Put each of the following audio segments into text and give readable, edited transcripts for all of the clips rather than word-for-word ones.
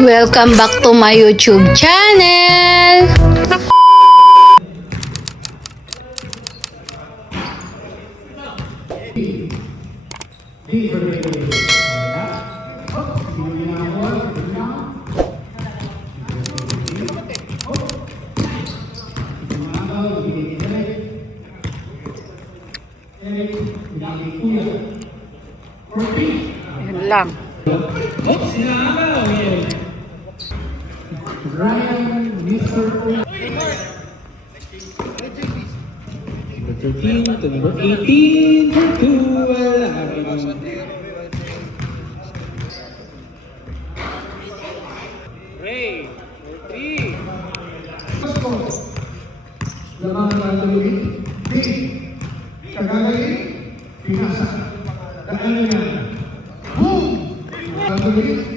Welcome back to my YouTube channel. Yan lang. Ryan, Mr. Number 13 to number 18 for 2. Ray, for 3. Lamang Landawin, B. Kagagay, Pinasa. Daan na yan. Boom! Landawin,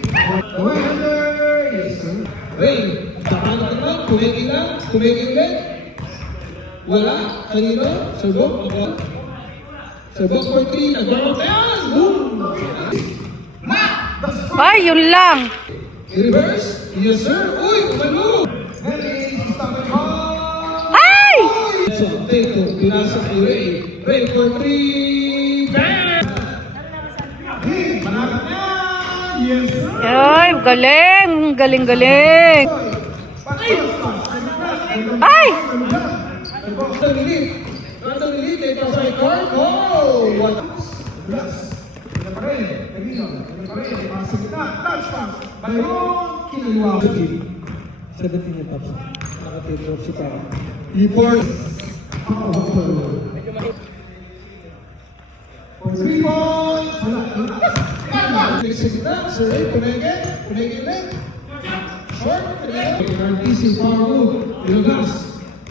yes sir. Ray, takan ka naman, kumigil lang, kumigil ulit. Wala, kanino? Sabok, ako. Sabok for 3, nag-round na yan! Boom! Ay, yun lang. I-reverse? Yes sir! Uy, kumalo! Ay! So, Teto, pinasa kay Ray. Ray for 3, bang! Manapit na! Yes sir! Ay, galing. Galing, galing. Ay!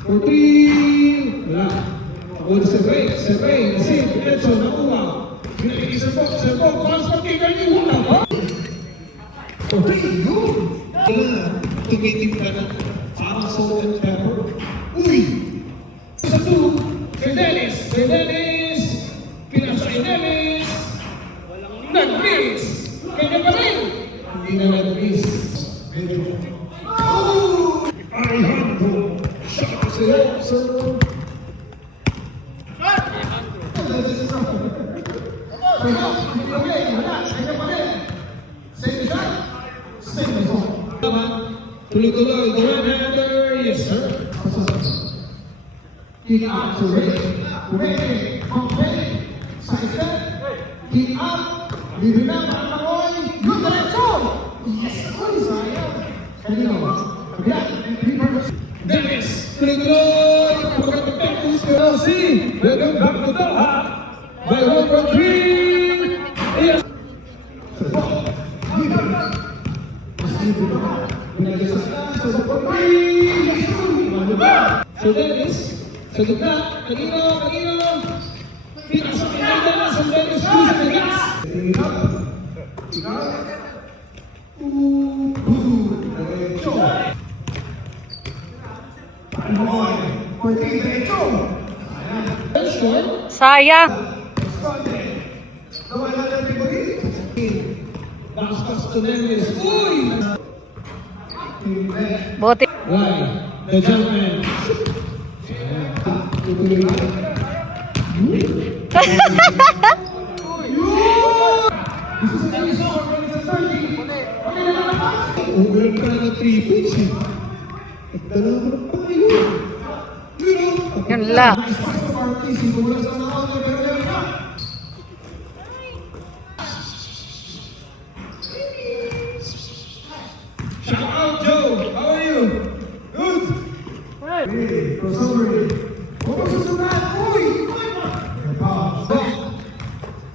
For 3, wala. Ako sa Ray, kasi Edson, nakuha. Serbok, pass pa kay Carly, wala. For 3, yun. Tumitim ka na, parang salt and pepper. Uy! Sa 2, Sir Dennis, pinasa kay Dennis, nag-miss, kanya pa rin. Hindi na nag-miss. Alejandro, shot sa'yo, sir. Tuloy-tuloy, the one-hander, yes sir. Kick out to Ray. Ray, side step, kick out, bibina, Marangoy, yun, diretso! Yes, ay, sayang. Kanino? Dennis, tuloy-tuloy, pagkatapang puso ko si welcome back to Doha by 1-3. Yes. So Dennis, sa gitna, kanino, pinasa kinanda na sa Dennis, sa gas. Sayang. Buti. Right, the jumpman. Ugulan ka na 3 points eh. Nagdala ko ng payo. Yun lang. Shout out Joe, how are you? Good. Hey, crossover. What was the man? Uy!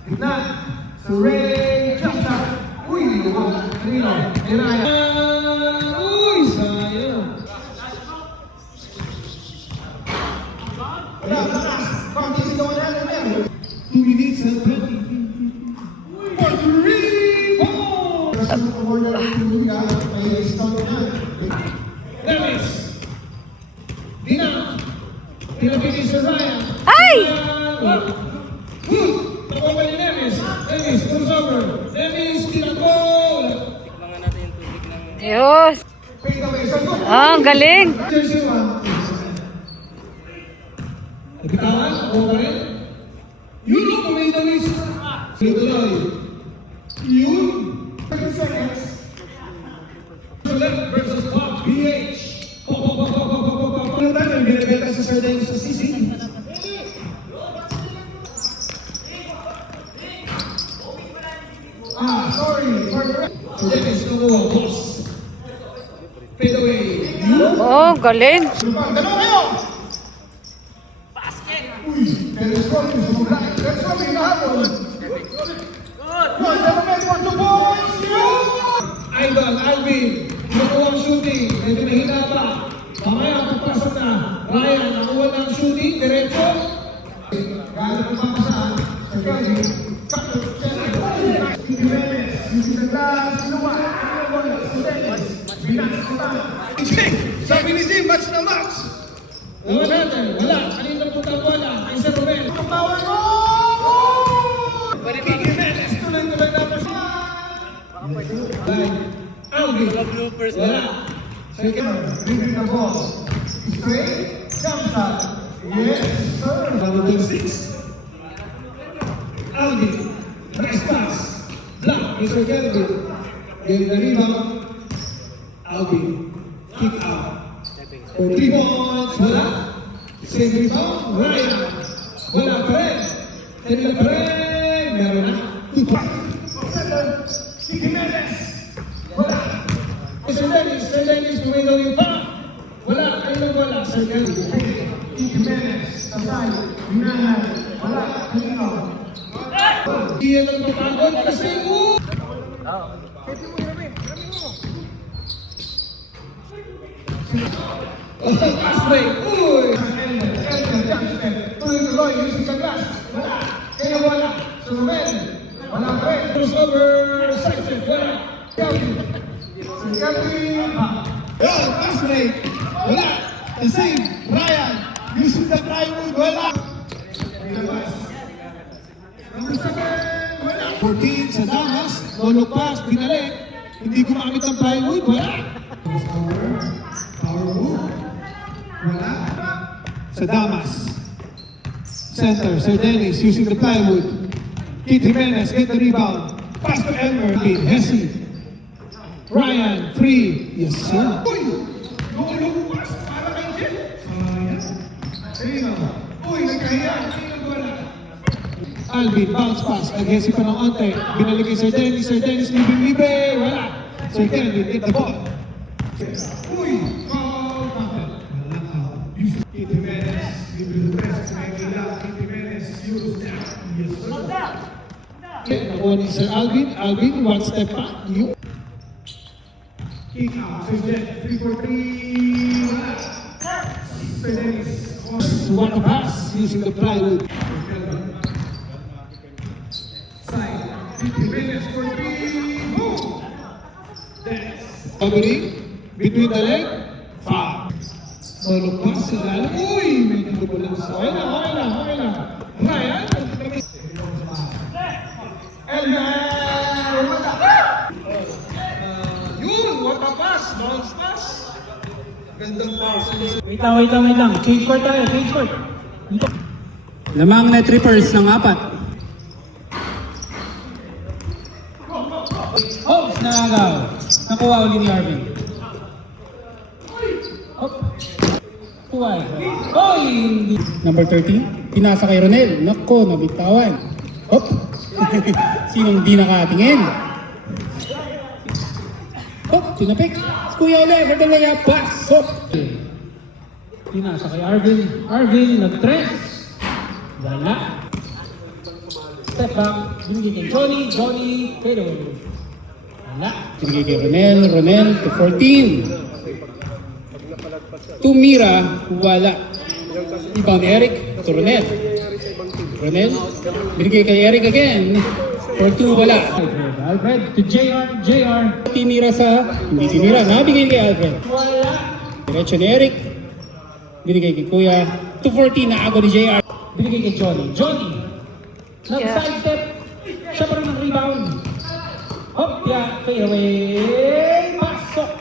Gitna. So Ray, jump shot. Uy, kanino? Uy, sayang. Wala, takas. Pag-isip ka wala na yan. 2 minutes and 20. Puerto Rico! Dennis! Dina! Pinapili sa Ryan! Ay! Nakuha ni Dennis! Dennis, crossover! Dennis, tinako! Yus. Fade away. Sagot. Oh, ang galing. Jersey 1. Nabitawan. Ako pa rin. Yun yung kumita ni tuloy. Yun. 30 seconds. Left versus Bob BH. Ano tayo? Binibenta sa Sir Dennis sa CC. Sorry. Sir Dennis, kumuha. Boss. Fade away. Yun. Oh, galing. Dalawa kayo! Uy, telescope is right. Telescope in the habol. Good, gentlemen, for the boys! Idol, Alvin, nakuha ang shooting. Medyo nahina pa. Mamaya, pagpasok na. Ryan, nakuha ng shooting. Diretso. Gano'n ang papasaan. Sa Kelly. Kakot, Kelly. Using the glass. Kinuha. Sabi ni Jim, match na match. Wala natin, wala. Kanina punta ang bola. Ay Sir Romel. Ang bawal mo! Kiki Jimenez, tuloy-tuloy na pa siya. Alvin, wala. Second, leaving the ball. Straight, jump shot. Yes, sir. Number 6. Alvin, nice pass. Block, Mr. Kelvin. Getting the rebound. Alvin, kick out. For 3 points, wala. Same rebound, Ryan. Wala pa rin. Kanila pa rin. Meron na. 2 points. Second, Kiki Jimenez. Wala. Sir Dennis, tumigaw yung pa. Wala. Kanila wala. Sir Dennis. Kiki Jimenez. Asay. Binahan. Wala. Kanila. Hindi yan ang mapagod kasi pass break. Uy! Tuloy-tuloy. Using the glass. Wala. Kaya wala. Sir Romel. Wala pa rin. Crossover. Side check. Wala. Kelvin. Si Kelvin. Pass break. Wala. The same. Ryan. Using the plywood. Wala. Number 7. Wala. 14 sa Damas. Lolo pass. Binalik. Hindi gumamit ng plywood. Wala. Power move. Wala. Sa Damas. Center, Sir Dennis using the plywood. Kit Jimenez, get the rebound. Pass to Elmer. Hesse. Ryan, 3. Yes, sir. Uy! Lugo pass para kay Kit. Sayang. Uy, nagkahiya. Alvin, bounce pass. Nag-Hesse pa ng onte. Binalik kay Sir Dennis. Sir Dennis, libre. Wala. Sir Kelvin, get the ball. Uy! Kit Jimenez, libre the press. Kit Jimenez, use that. Yes, sir. Nakuha ni Sir Alvin. Alvin, one step back. You. Kick out. Sir Jet, 3 for 3. Wala. Sir Dennis. One pass using the plywood. Side. Kit Jimenez for 3. Boom! Covering. Between the leg. Foul. Solo pass sa lalim. Uy! May dito po lang sa... Okay na. Ryan. Elmer! Yun! What a pass! Bounce pass! Gandang pass. Wait lang. Change court tayo, change court. Lamang net trippers ng 4. Oh, nangagaw. Nakuha uli ni Arvin. Hop. Kuhay. Oy! Number 13, pinasa kay Ronel. Nako, nabitawan. Hop. Sinong di nakatingin? Hop, tinapik. Kuya ulit, for the layup pass. Hop. Pinasa kay Arvin. Arvin, nag-tres. Wala. Step back. Binigay kay Johnny, pero wala. Binigay kay Ronel to 14. Tumira, wala. Rebound ni Eric to Ronel. Binigay kay Eric again. For 2, wala. Alfred to JR. Tinira hindi tinira. Nabigay kay Alfred. Wala. Diretso ni Eric. Binigay kay Kuya. To 14, naago ni JR. Binigay kay Johnny. Nag-sidestep. Siya pa rin ng rebound. Hop, yeah. Fade away. Pass. Pasok.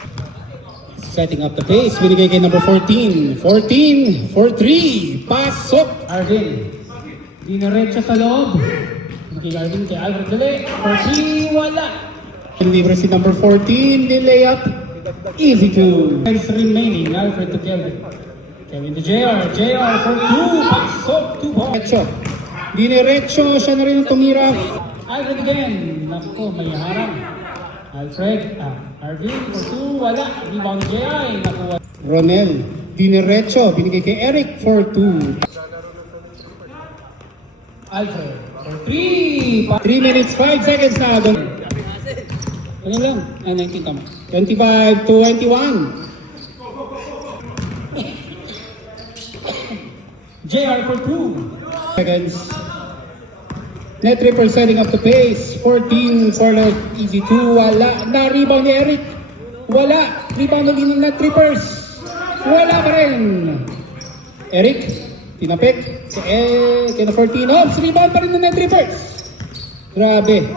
Setting up the pace. Binigay kay number 14. 14 for 3. Pasok. Arvin. Dinaretso sa loob. Binigay Arvin kay Alfred Dele. For 3. Wala. Libre si number 14. Delay up. Easy 2. Points remaining. Alfred to Kevin. Kevin to JR. JR for 2. Pasok. 2 points. Diniretso. Siya na rin ang tumira. Alfred again. Naku, may harang. Alfred. Arvin for 2. Wala. Rebound JR. Nakuha. Ronel. Diniretso. Binigay kay Eric for 2. Alfred for 3. 3 minutes, 5 seconds na. Ano lang? 19 tama. 25 to 21. JR for 2 seconds. Net Ripper setting up the pace. 14 for the easy 2. Wala. Na-rebound ni Eric. Wala. Rebound din ng Net Rippers. Wala pa rin. Eric. Tinapik. Kaya 14 ops. Rebound pa rin ng Net Rippers. Grabe.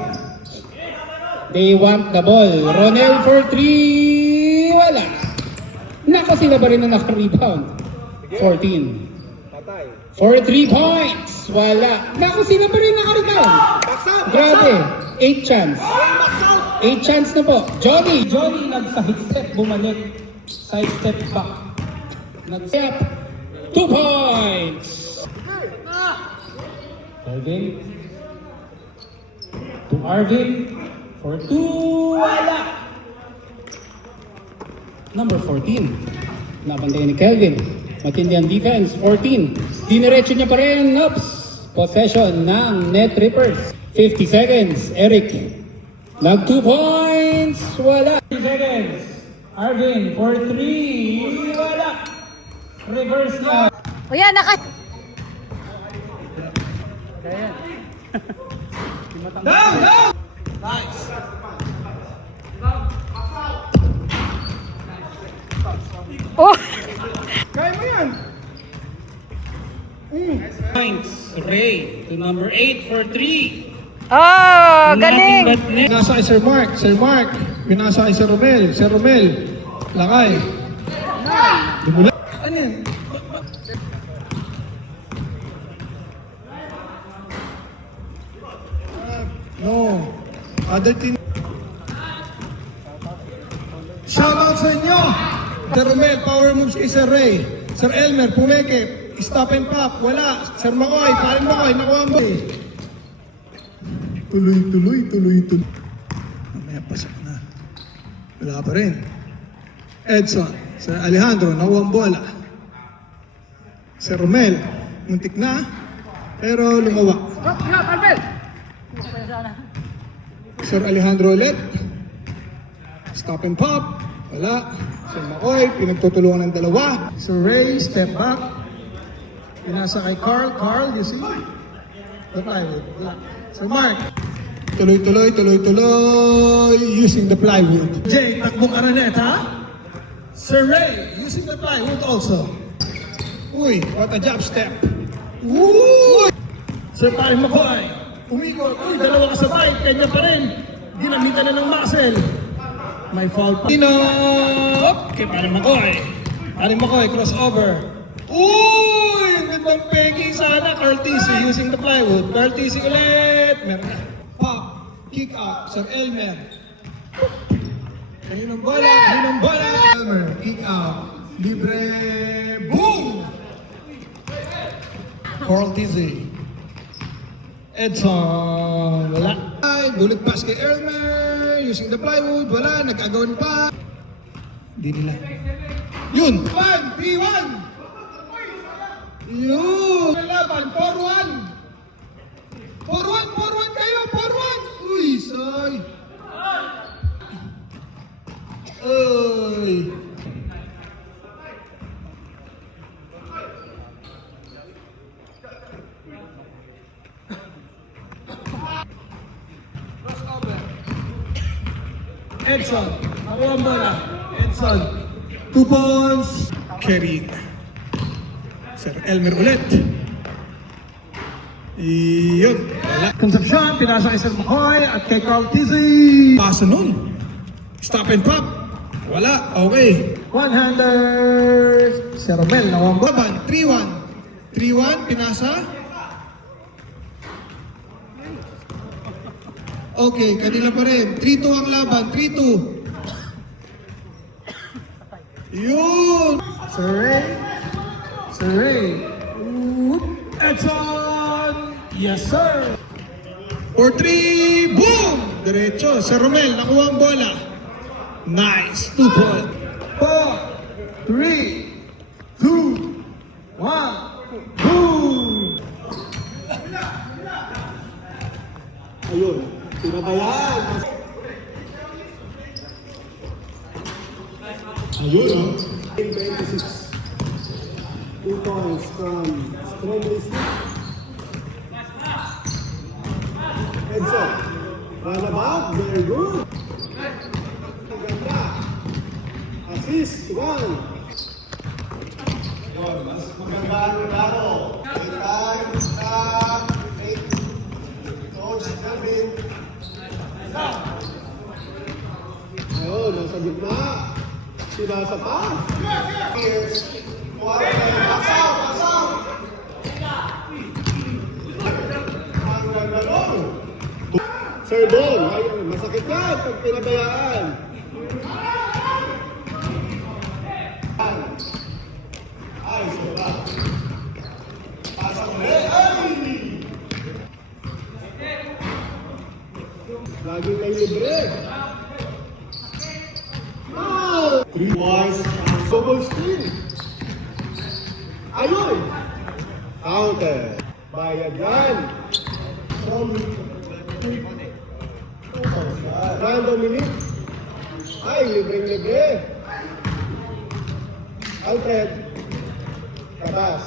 They want the ball. Ronel for 3. Wala. Nako, sila ba rin na naka-rebound? 14. For 3 points. Wala. Nako, sila ba rin naka-rebound? Grabe. 8 chance. 8 chance na po. Johnny. Johnny nag-side step. Bumalik. Side step back. Nag-step. 2 points. Arvin. To Arvin. For 2, wala. Number 14. Nabantayan ni Kelvin. Matindi ang defense. 14. Diniretso niya pa rin. Oops. Possession ng Net Rippers. 50 seconds. Eric. Nag 2 points. Wala. 50 seconds. Arvin for 3. Wala. Reverse na. O yan, Down, down! Oh! Kaya mo yan! Points. Ray to number 8 for 3. Oh, galing! Pinasa kay Sir Mark. Sir Mark. Pinasa kay Sir Romel. Sir Romel. Lakay. Dumula. Ano yan? No. Other team. Shoutout sa inyo! Sir Romel, power moves kay Sir Ray. Sir Elmer, pumeke. Stop and pop. Wala. Sir Makoy, parin Makoy. Nakuha mo. Tuloy. Mamaya pasak na. Wala pa rin. Edson. Sir Alejandro, nakuha ang bola. Sir Romel, muntik na. Pero lumawa. Sir Alejandro ulit. Stop and pop. Wala. Sir Makoy, pinagtutulungan ng dalawa. Sir Ray, step back. Pinasa kay Carl. Carl, you see? The plywood. Wala. Sir Mark. Tuloy. Using the plywood. Jay, takbo ka rin ha? Sir Ray, using the plywood also. Uy, what a jab step. Uy! Sir Pai Makoy. Umigot. Uy, dalawa kasabay. Kanya pa rin. Ginamitan na ng muscle. May foul pa. Inop! Kay Pare Makoy. Pare Makoy, crossover. Uy! Ang gandang pegging sana. Carl TC using the plywood. Carl TC ulit. Meron na. Pop. Kick out. Sir Elmer. Ayun ang bola. Elmer. Kick out. Libre. Boom! Carl TC. Edson. Wala. Bullet pass kay Elmer. Using the plywood. Wala. Nag-agawan pa. Hindi nila. Yun. 1, 3-1. Yun. Laban. 4-1. 4-1 kayo. 4-1. Uy, say. Uy. Edson, ako ang bola. Edson, 2 points. Carried. Sir Elmer ulit. Iyon. Concepcion, pinasa kay Sir Makoy at kay Carl Tizzy. Pasa nun. Stop and pop. Wala, okay. One-hander. Si Romel, nawambo. Laban, 3-1. 3-1, pinasa. Okay, kanila pa rin. 3-2 ang laban, 3-2. Yun! Sir Ray. Sir Ray. Whoop. Edson! Yes, sir! For 3, boom! Diretso, Sir Romel, nakuha ang bola. Nice, 2 point. 4, 3, 2, 1, boom! Ayun, pinabayaan. Ayun, oh. 26. 2 points from Strellis. Edson, runabout, very good. Ganda. Assist, 1. Mas maganda ang laro. Time, stop, make. Coach Kelvin. Ayun, nasa gitna. Sinasa pa. Here's pasaw, pasaw. Ang ganda nun. Sir Don, ayun, masakit yan pag pinabayaan. Ay, sobra. Pasang ulit. Ay! Laging may libre. Oh! 3 points. Double steal. Ayun! Counter. Bayad yan. Random minute. Ay, libreng-libre. Alfred. Katas.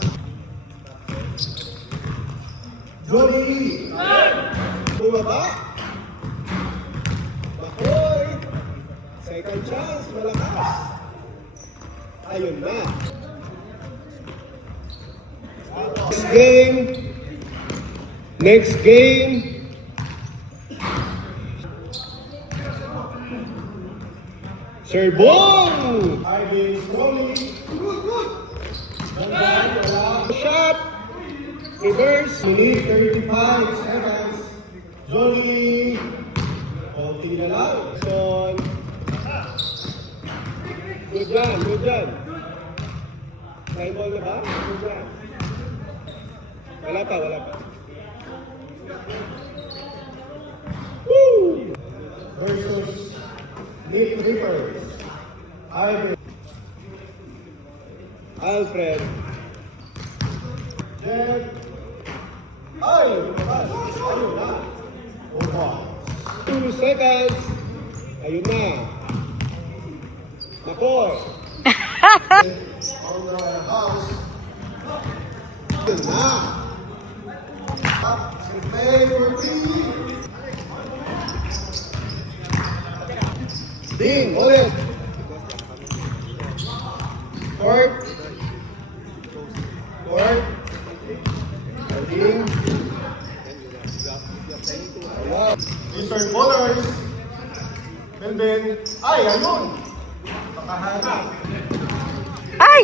Johnny. Bumaba. Bakoy. Second chance, malakas. Ayun na. Next game. Next game. Sir Bong! Ivy slowly. Good. Shot. Reverse. Muli, 35 seconds. Johnny. Konti na lang. Son. Good yan, good yan. Time ball na ba? Good yan. Wala pa, wala pa. Woo! Versus Nick Rippers. Ivory. Alfred. Jeff. Ay! Ayun na. Opa. 2 seconds. Ayun na. Makoy. On the house. Ayun na. Play for 3. Ding, ulit. Court. Court. Ding. Eastern Bowlers. Melvin. Ay, ayun. Pakahanap. Ay!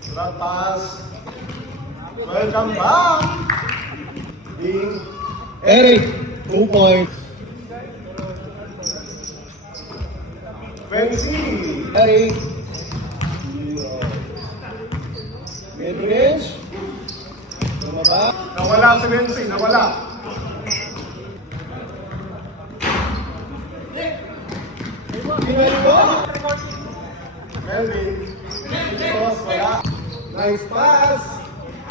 Strap pass. Welcome back. Ding. Eric. 2 points. Fancy. Eric. Mid-range. Tumaba. Nawala si Fancy. Nawala. Pinalito. Melvin. Cross. Wala. Nice pass.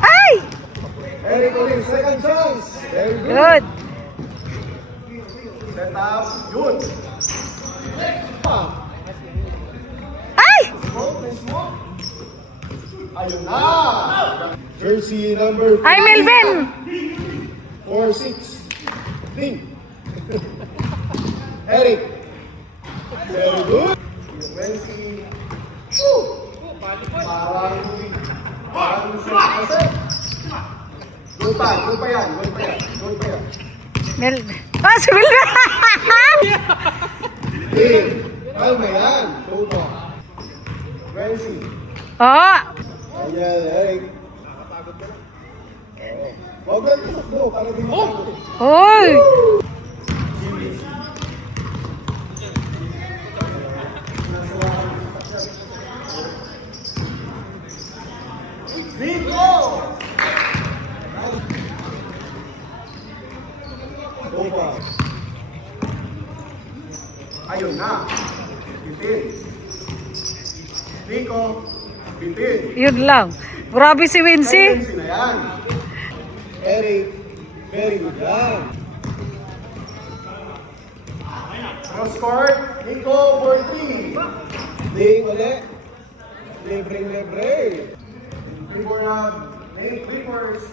Ay! Eric ulit. Second chance. Very good. Good. Set up. Yun. Ay! Smoke, may smoke. Ayun na. Jersey number 5. Ay, Melvin! 4-6. Ding. Eric. Very good. Jersey. Parang set. Goal pa yan. Melvin. Ah, si Melvin! Ding. Kalma yan. Tuto. Renzi. Ah! Ayan, Eric. Nakapagod ka lang. Oo. Huwag lang tumakbo para di mapagod. Hoy! Rico! Tuto. Ayun na. Bitin. Rico. Bitin. Yun lang. Grabe si Wincy. Renzi na yan. Eric. Very good yan. Cross court. Nico, 14. Ding ulit. Libre. Before make clippers.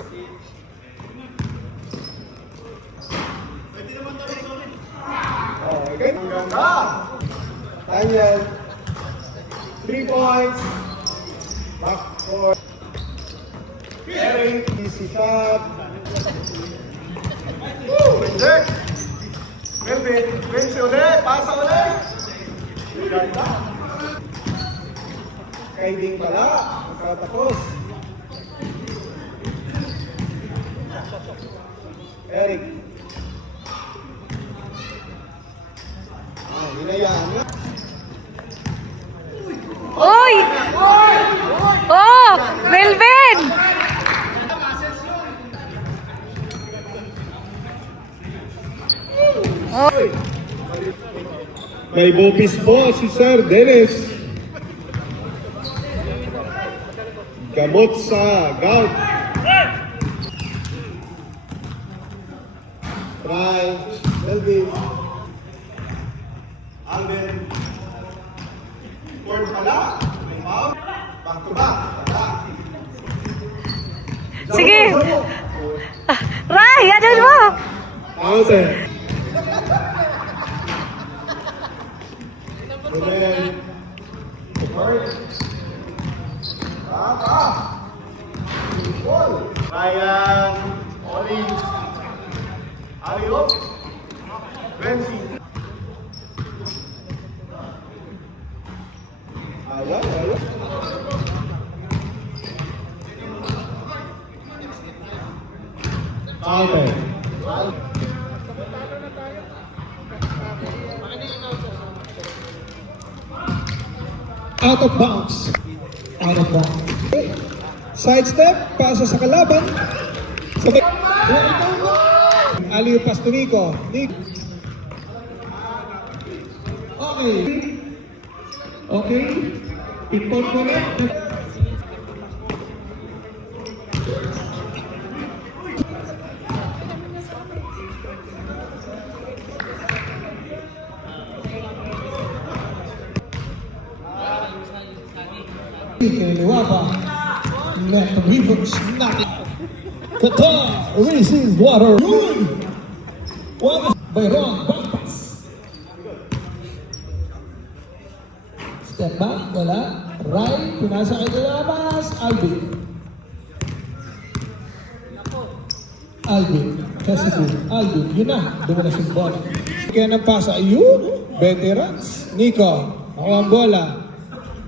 Okay, ang ganda. Daniel. 3 points. Back court. Eric, easy shot. Woo! Hindi. Melvin, Vinci ulit. Pasa ulit. Ganda. Kay Ding pala. Magkatapos. Eric. Hinayaan niya. Uy! Oh! Melvin! May bopis po si Sir Dennis. Gamot sa gout. Try. Melvin. Alvin. Forward pala. May foul. Back to back. Sige! Ray! Ano mo? Out eh. And then, forward. Ball. Ryan. Oli. Ariok. Renzi. Ayan. Okay. Out of bounds. Out of bounds. Sidestep, pasa sa kalaban. Sabay. Aliyo pass to Nico. Okay. Okay. Ipon ko na. Kaliwaba. Net rebounds natin. Qatar receives water. Byron, back pass. Step back, wala. Right, pinasa kay Kalabas. Alvin. Alvin, yun na. Dumalas yung bola. Kaya ng pasa, ayun. Veterans. Nico, ako ang bola.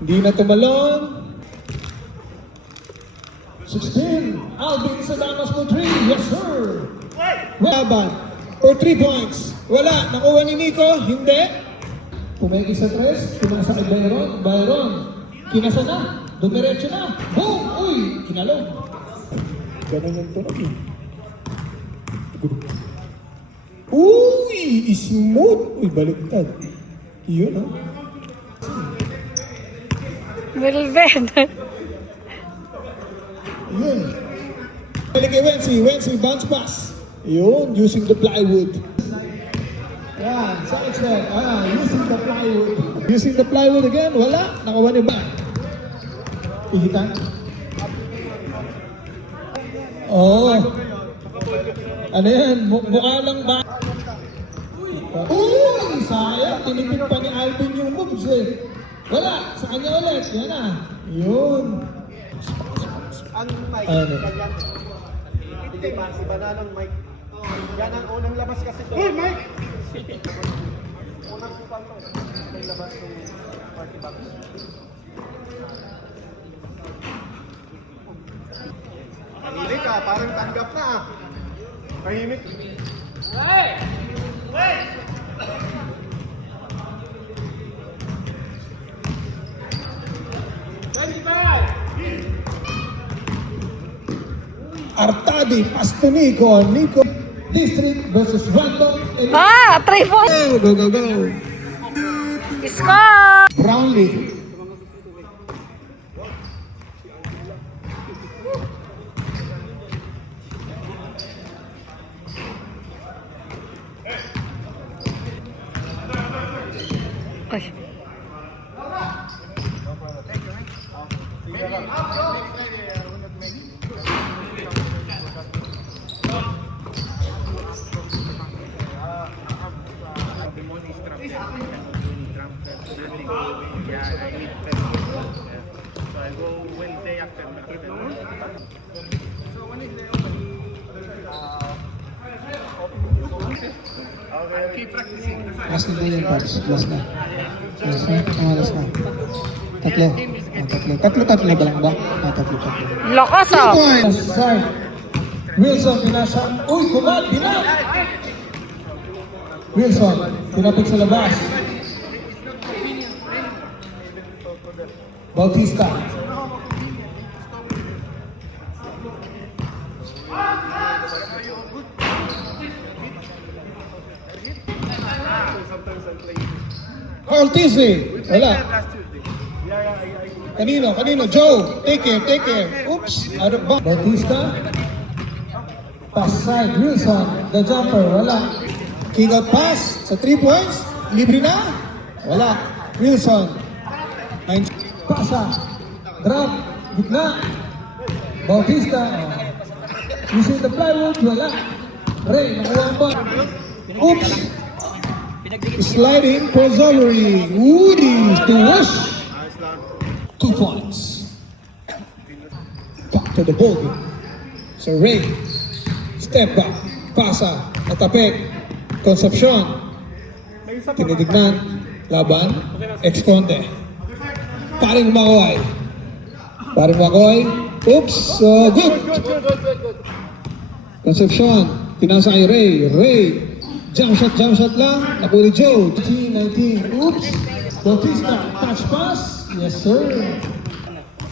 Hindi na tumalon. 16. Alvin sa damas mo 3. Yes, sir. Laban. For 3 points. Wala. Nakuha ni Nico. Hindi. Pumegi sa 3. Kinasa kay Byron. Kinasa na. Dumiretso na. Boom! Uy! Kinalong. Ganun yung tunog eh. Uy! Smooth! Uy, baliktad. Yun ah. Melvin. Yun. Balik kay Wency, bounce pass. Yun, using the plywood. Yan, side step. Using the plywood. Using the plywood again, wala. Nakawan ni ba? Ihitan. Oo. Ano yan? Mukha lang ba? Uy! Sayang, tinipid pa ni Alvin yung moves eh. Wala, sa kanya ulit. Yan na. Yun. Ang mic, Ano? ganyan. Hindi ba, iba na ng mic. Yan ang unang labas kasi. Uy, mic! Tahimik ka, parang tanggap na ah. Tahimik. Artadi, Pastunico, Nico, District versus Random. Ah, 3 points. Go, go, go. Score! Brownlee. Ay. So I go Wednesday after. I'll keep practicing. Last na yan, Pops. Last na. Last na? Last na. Tatlo. Tatlo ba lang ba? Tatlo. Lakas ah. Points. Side. Wilson, pinasa. Uy, kumat! Pinap! Wilson, pinapit sa labas. Bautista. Ortiz, wala. Kanino? Joe, take care. Oops, out of bounds. Bautista. Pass side, Wilson, the jumper, wala. King out pass sa 3 points, libre na. Wala. Wilson. Pasa. Drop, gitna. Bautista. Using the plywood, wala. Ray, nakuha ang ball. Oops. Sliding for Zollery. Woody to Wash. 2 points. Back to the ball. So Ray. Step back. Pasa. Natapik. Concepcion. Tinitignan. Laban. Exconde. Paring Makoy. Oops. Good. Concepcion. Pinasa kay Ray. Jump shot lang. Napuli Joe. 19. Oops. Bautista. Touch pass. Yes, sir.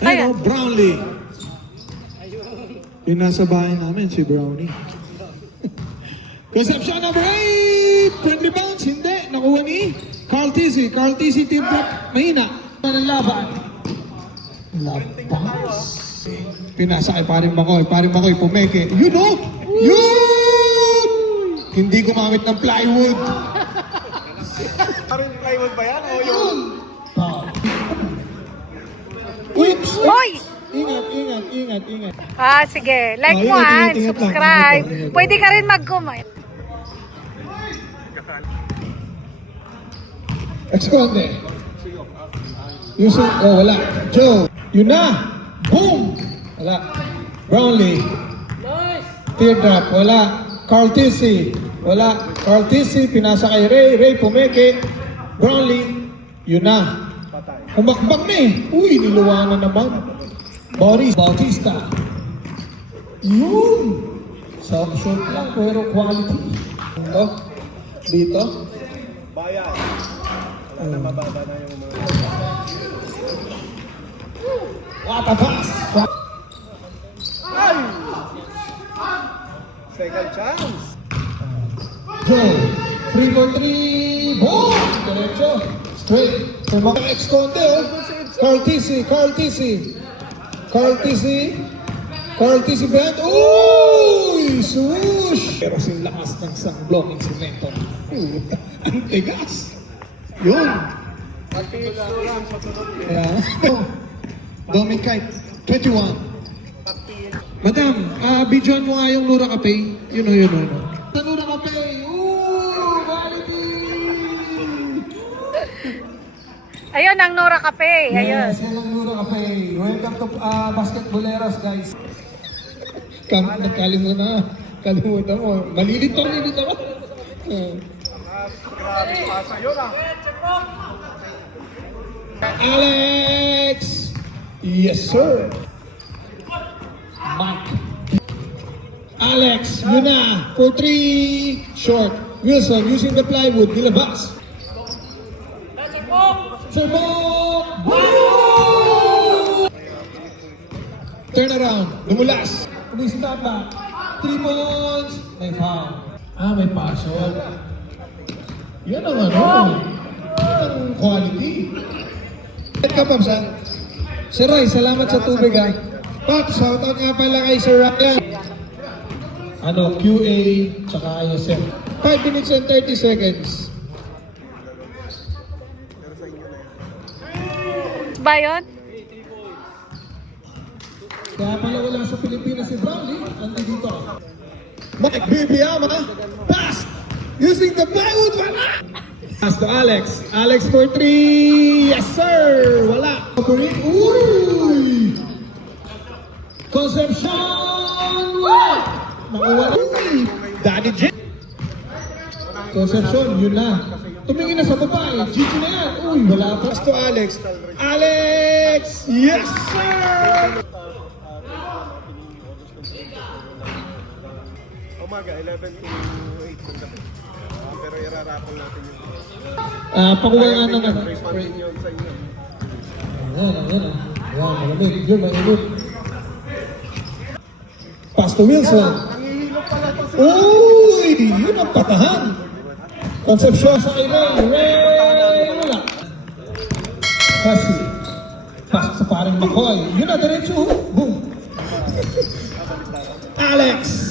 Hello, Brownlee. Yung nasa bahay namin, si Brownie. Concepcion number 8. Point rebounds. Hindi. Nakuha ni Carl Tizzy. Team prep. Mahina. Ang laban. Labas. Pinasa kay Paring Makoy. Pumeke. You know? Yun! Hindi gumamit ng plywood. Parang plywood ba yan? O yun? Oops! Hoy! Ingat. Ah, sige. Like mo Ingat lang. subscribe. Ingat lang. Pwede ka rin mag-comment. Exconde. Yusuf, wala. Joe, yun na. Boom! Wala. Brownlee. Teardrop, wala. Carl Tizzy, wala. Carl Tizzy, pinasa kay Ray, pumeke. Brownlee, yun na. Humakbak na eh. Uy, niluwa na naman. Boris Bautista. Yun! Soft shot lang, pero quality. Ito, dito. Bayan. Wala na mababa na yung mga... What a pass! Second chance. Joe, 3 for 3, boom! Diretso, straight. May mga ex-conte, oh. Carl Tizzy Brand. Uy! Swoosh! Pero sin lakas ng isang blocking cemento. Ang tigas. Yun. Yeah. Dominic Kite, 21. Madam, bidyoan mo nga yung Nura Cafe. Yun. Sa Nura Cafe. Ooh, quality! Ayun ang Nora Cafe. Ayun. Yes, yan ang Nura Cafe. Welcome to Basketballeros, guys. Kalimutan mo. Malilito ako. Grabe pasa yun ah. Alex! Yes, sir. Mike. Alex, yun na. For 3, short. Wilson using the plywood, nilabas. Serbok! Turn around, dumulas. Umisip ba? 3 points. May foul. May passion. Yan ang ano. Yan ang quality. At ka, Paps, ha? Sir Roy, salamat sa tubig, ha? Paps, shoutout nga pala kay Sir Ryan. QA, tsaka ISM. 5 minutes and 30 seconds. Ba yun? Kaya pala wala sa Pilipinas si Brownlee. Andi dito. Mike Bibiama. Pass! Using the plywood. Wala! Pass to Alex. Alex for 3. Yes, sir! Wala. Uy! Concepcion! Wala! Nakuha na. Daddy J. Concepcion, yun na. Tumingin na sa babae. GG na yan. Uy, wala pa. Pass to Alex. Alex! Yes, sir! Umaga, 11 to 8 ng gabi. Pero irarapol natin yung Pakuwayaan ng ano. refunding yun sa inyo. Ayan. Malamig. Yun, mainit. Pass to Wilson. Nangihilok pala to si... Uy! Yun ang patahan. Concepcion sa kay Ray. Wala. Kasi. Pass sa parang McCoy. Yun na, diretso. Boom. Alex.